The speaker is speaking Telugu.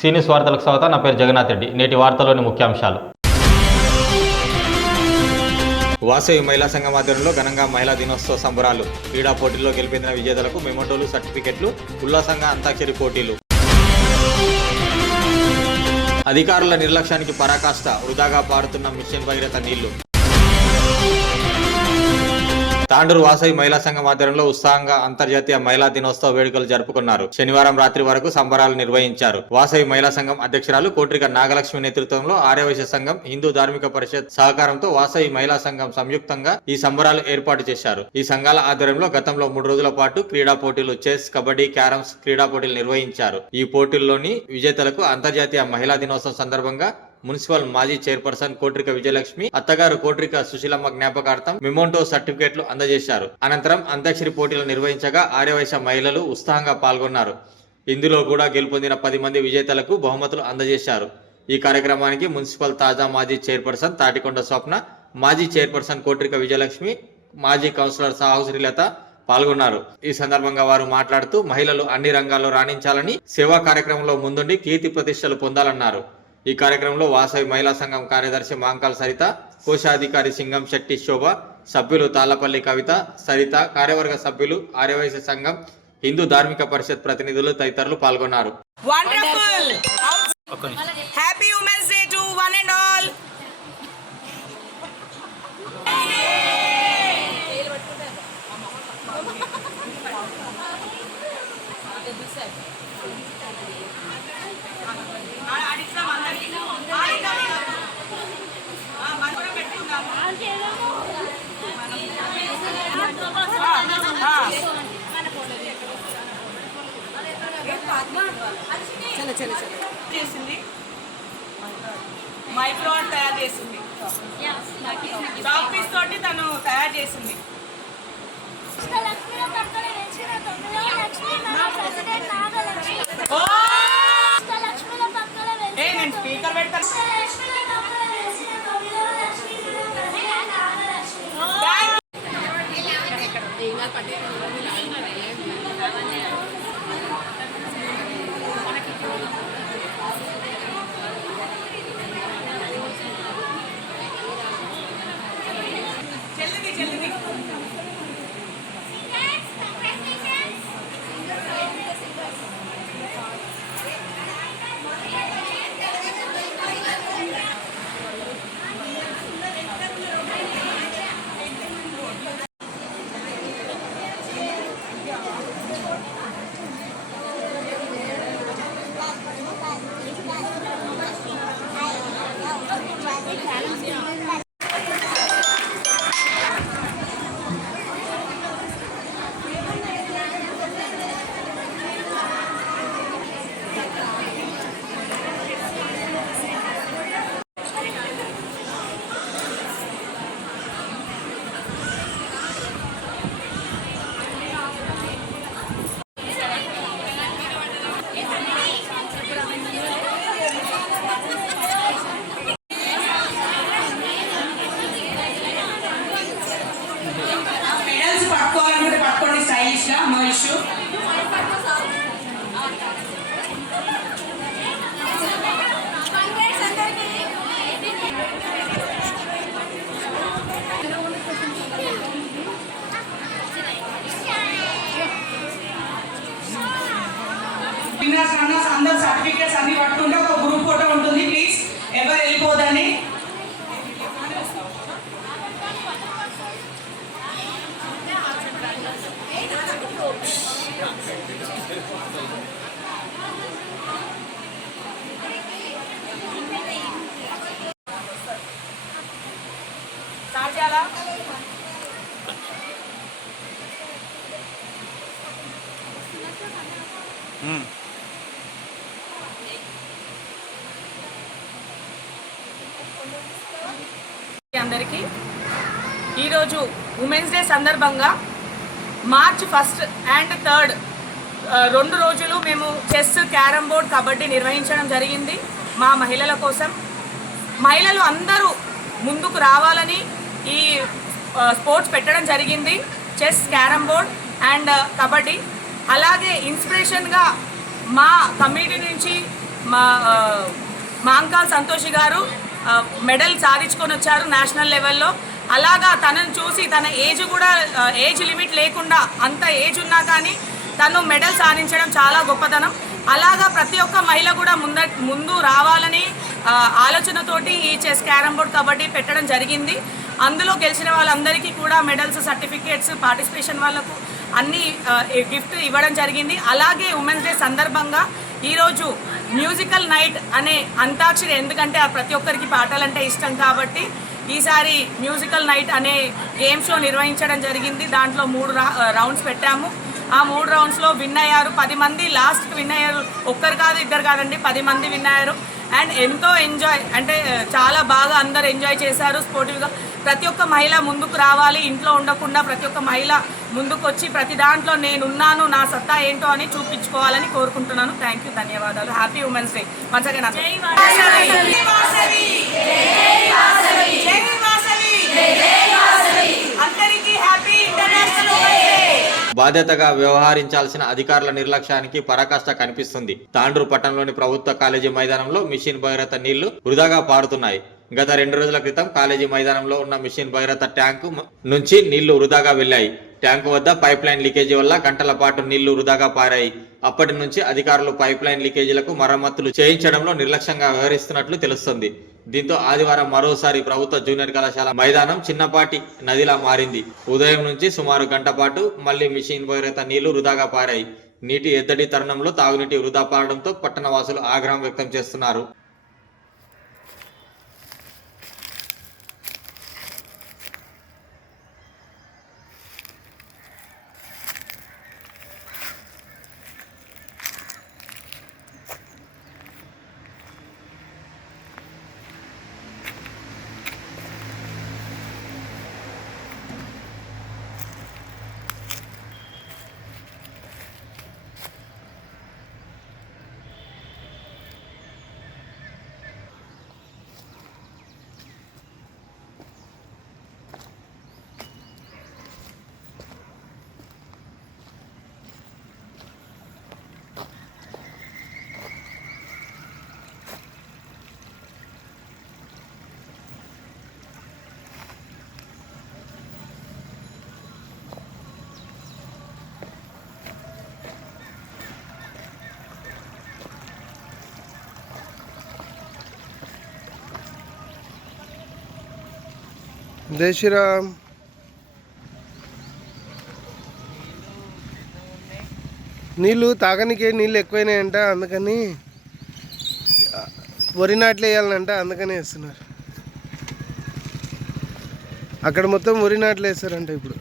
సీనియస్ వార్తలకు స్వాగతం. నా పేరు జగన్నాథ్ రెడ్డి. నేటి వార్తలోని ముఖ్యాంశాలు. వాసవి మహిళా సంఘం ఆధ్వర్యంలో ఘనంగా మహిళా దినోత్సవ సంబరాలు. క్రీడా పోటీల్లో గెలిపిన విజేతలకు మెమోటోలు, సర్టిఫికెట్లు, ఉల్లాసంగా అంతాక్షరి పోటీలు. అధికారుల నిర్లక్ష్యానికి పరాకాష్ట, వృధాగా పారుతున్న మిషన్ భగీరథ నీళ్లు. తాండూరు వాసవి మహిళా సంఘం ఆధ్వర్యంలో ఉత్సాహంగా అంతర్జాతీయ మహిళా దినోత్సవ వేడుకలు జరుపుకున్నారు. శనివారం రాత్రి వరకు సంబరాలు నిర్వహించారు. వాసవి మహిళా సంఘం అధ్యక్షురాలు కోట్రిక నాగలక్ష్మి నేతృత్వంలో ఆర్యవైశ్య సంఘం, హిందూ ధార్మిక పరిషత్ సహకారంతో వాసవి మహిళా సంఘం సంయుక్తంగా ఈ సంబరాలు ఏర్పాటు చేశారు. ఈ సంఘాల ఆధ్వర్యంలో గతంలో 3 రోజుల పాటు క్రీడా పోటీలు, చెస్, కబడ్డీ, క్యారమ్స్ క్రీడా పోటీలు నిర్వహించారు. ఈ పోటీల్లోని విజేతలకు అంతర్జాతీయ మహిళా దినోత్సవం సందర్భంగా మున్సిపల్ మాజీ చైర్పర్సన్ కోట్రిక విజయలక్ష్మి, అత్తగారు కోట్రిక సుశీలమ్మ జ్ఞాపకార్థం మెమోంటో సర్టిఫికెట్లు అందజేశారు. అనంతరం అంత్యాక్షరి పోటీలు నిర్వహించగా ఆర్యవైశ్య మహిళలు ఉత్సాహంగా పాల్గొన్నారు. ఇందులో కూడా గెలుపొందిన 10 మంది విజేతలకు బహుమతులు అందజేశారు. ఈ కార్యక్రమానికి మున్సిపల్ తాజా మాజీ చైర్పర్సన్ తాటికొండ స్వప్న, మాజీ చైర్పర్సన్ కోట్రిక విజయలక్ష్మి, మాజీ కౌన్సిలర్ సాహు శ్రీలత పాల్గొన్నారు. ఈ సందర్భంగా వారు మాట్లాడుతూ మహిళలు అన్ని రంగాల్లో రాణించాలని, సేవా కార్యక్రమంలో ముందుండి కీర్తి ప్రతిష్టలు పొందాలన్నారు. ఈ కార్యక్రమంలో వాసవి మహిళా సంఘం కార్యదర్శి మాంకాల్ సరిత, కోశాధికారి సింగం శెట్టి శోభ, సభ్యులు తాళ్లపల్లి కవిత, సరిత, కార్యవర్గ సభ్యులు, ఆర్యవైశ్య సంఘం, హిందూ ధార్మిక పరిషత్ ప్రతినిధులు తదితరులు పాల్గొన్నారు. చేసింది మైక్రో తయారు చేసింది, చాక్ పీస్ తోటి తను తయారు చేసింది. నేను స్పీకర్ పెడతాను. పట్టుకోండి స్టైలిష్ గా, నో ఇష్యూ. అందరు సర్టిఫికేట్స్ అన్ని పట్టుకుంటే ఒక గ్రూప్ ఫోటో ఉంటుంది. ప్లీజ్ ఎవరు వెళ్ళిపోదండి. స్టార్ట్ చేయాలా? అందరికీ ఈరోజు ఉమెన్స్ డే సందర్భంగా మార్చ్ 1 and 3 2 రోజులు మేము చెస్, క్యారమ్ బోర్డ్, కబడ్డీ నిర్వహించడం జరిగింది. మా మహిళల కోసం మహిళలు అందరూ ముందుకు రావాలని ఈ స్పోర్ట్స్ పెట్టడం జరిగింది. Chess, carrom board and kabaddi. అలాగే ఇన్స్పిరేషన్గా మా కమిటీ నుంచి మా మాంకాల్ సంతోషి గారు మెడల్ సాధించుకొని వచ్చారు నేషనల్ లెవెల్లో. అలాగా తనను చూసి తన ఏజ్ కూడా ఏజ్ లిమిట్ లేకుండా అంత ఏజ్ ఉన్నా కానీ తను మెడల్ సాధించడం చాలా గొప్పతనం. అలాగా ప్రతి ఒక్క మహిళ కూడా ముందు రావాలని ఆలోచనతోటి ఈ చెస్, క్యారమ్ బోర్డ్, కబడ్డీ పెట్టడం జరిగింది. అందులో గెలిచిన వాళ్ళందరికీ కూడా మెడల్స్, సర్టిఫికేట్స్, పార్టిసిపేషన్ వాళ్ళకు అన్ని గిఫ్ట్ ఇవ్వడం జరిగింది. అలాగే ఉమెన్స్ డే సందర్భంగా ఈరోజు మ్యూజికల్ నైట్ అనే అంతాక్షరి, ఎందుకంటే ప్రతి ఒక్కరికి పాటలంటే ఇష్టం కాబట్టి ఈసారి మ్యూజికల్ నైట్ అనే గేమ్ షో నిర్వహించడం జరిగింది. దాంట్లో 3 రౌండ్స్ పెట్టాము. ఆ 3 రౌండ్స్లో విన్ అయ్యారు 10 మంది. లాస్ట్కి విన్ అయ్యారు, ఒక్కరు కాదు, ఇద్దరు కాదండి, 10 మంది విన్ అయ్యారు. అండ్ ఎంతో ఎంజాయ్, అంటే చాలా బాగా అందరు ఎంజాయ్ చేశారు స్పోర్టివ్గా. ప్రతి ఒక్క మహిళ ముందుకు రావాలి, ఇంట్లో ఉండకుండా ప్రతి ఒక్క మహిళ ముందుకు వచ్చి ప్రతి దాంట్లో నేనున్నాను, నా సత్తా ఏంటో అని చూపించుకోవాలని కోరుకుంటున్నాను. థ్యాంక్ యూ, ధన్యవాదాలు. Happy women's day. Once again అందరికీ హ్యాపీ ఇంటర్నేషనల్ ఉమెన్స్ డే. బాధ్యతగా వ్యవహరించాల్సిన అధికారుల నిర్లక్ష్యానికి పరాకాష్ట కనిపిస్తుంది. తాండూరు పట్టణంలోని ప్రభుత్వ కాలేజీ మైదానంలో మిషన్ భగీరథ నీళ్లు వృధాగా పారుతున్నాయి. గత 2 రోజుల క్రితం కాలేజీ మైదానంలో ఉన్న మిషన్ భగీరథ ట్యాంకు నుంచి నీళ్లు వృధాగా వెళ్లాయి. ట్యాంకు వద్ద పైప్ లైన్ లీకేజీ వల్ల గంటల పాటు నీళ్లు వృధాగా పారాయి. అప్పటి నుంచి అధికారులు పైప్ లైన్ లీకేజీలకు మరమ్మతులు చేయించడంలో నిర్లక్ష్యంగా వ్యవహరిస్తున్నట్లు తెలుస్తుంది. దీంతో ఆదివారం మరోసారి ప్రభుత్వ జూనియర్ కళాశాల మైదానం చిన్నపాటి నదిలా మారింది. ఉదయం నుంచి సుమారు గంట పాటు మళ్లీ మిషన్ భగీరథ నీళ్లు వృధాగా పారాయి. నీటి ఎద్దడి తరుణంలో తాగునీటి వృధా పారడంతో పట్టణ వాసులు ఆగ్రహం వ్యక్తం చేస్తున్నారు. జై శ్రీరామ్. నీళ్ళు తాగనికే నీళ్ళు ఎక్కువైనాయంట, అందుకని వరి నాట్లు వేయాలంట, అందుకని వేస్తున్నారు. అక్కడ మొత్తం వరి నాట్లు వేస్తారంట ఇప్పుడు.